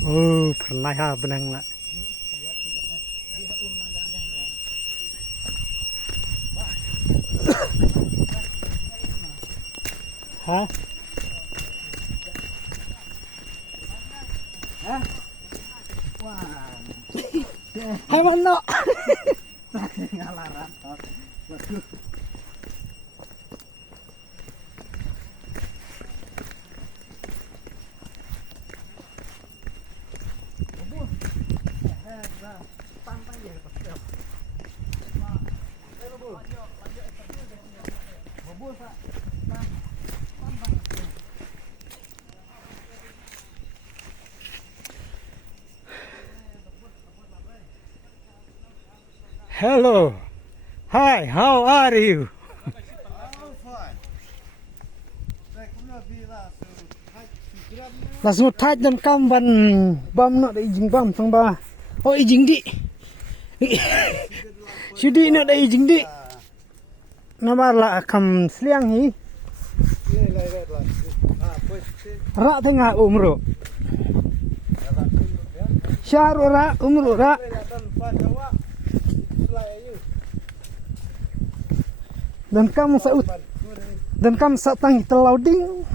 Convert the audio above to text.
Oh, pernah ya benang nak. Hah? Hah? Wah. Hai mana? Ngalaran. Waduh. Hello. Hi, how are you? Langsung thaj dan kamban bam nak da ijing bam sang ba. Oh ijing di. Sudi nak da ijing di. Namar la kam sliang hi. Ra tengah umro. Syaru ra umro ra. Dan kamu saut. Dan kamu satang telau ding.